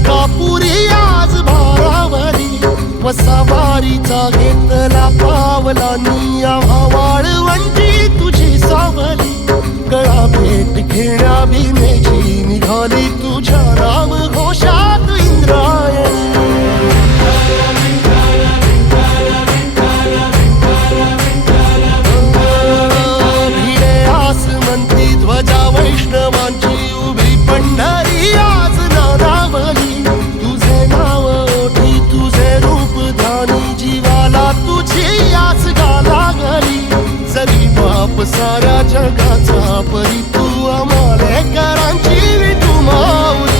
अंकापुरी आज भारावरी वसावारीचा घेतला पावला निया वाळवंटी तुझी सावली गळा भेट घेण्या भीमेची निघाली तुझ्या राम घोषात इंद्रायणी भिडे आसमंती ध्वजा वैष्णवांची उभी पंढरी आज नादावली तुझे नाव ओठी तुझे रूप ध्यानी जीवाला तुझी आस गाला गली जरी बाप साऱ्या जगाचा परी तू आम्हाले करांची विठू माऊली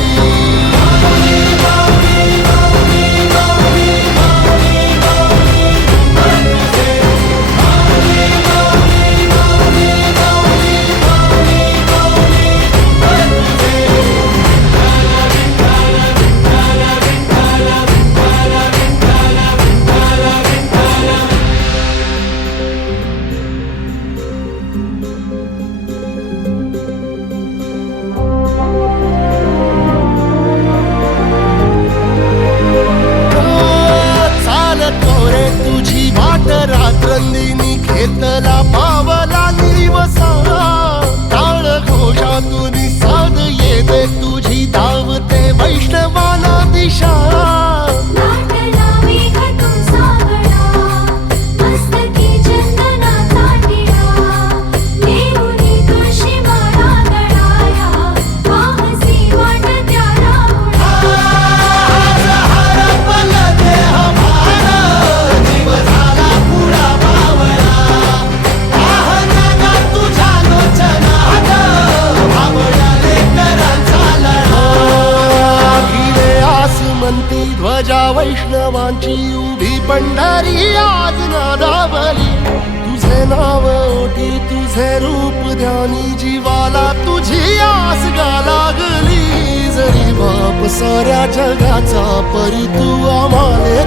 रात्रंदिनी घेतला पावला निवसा टाळ घोषातून साध येते तुझी धावते वैष्णवाला दिशा ध्वजा वैष्णवांची उभी पंढरी आज नादावली तुझे नाव ओठी तुझे रूप ध्यानी जीवाला तुझी आस गा लागली जरी बाप साऱ्या जगाचा परी तू आम्हाले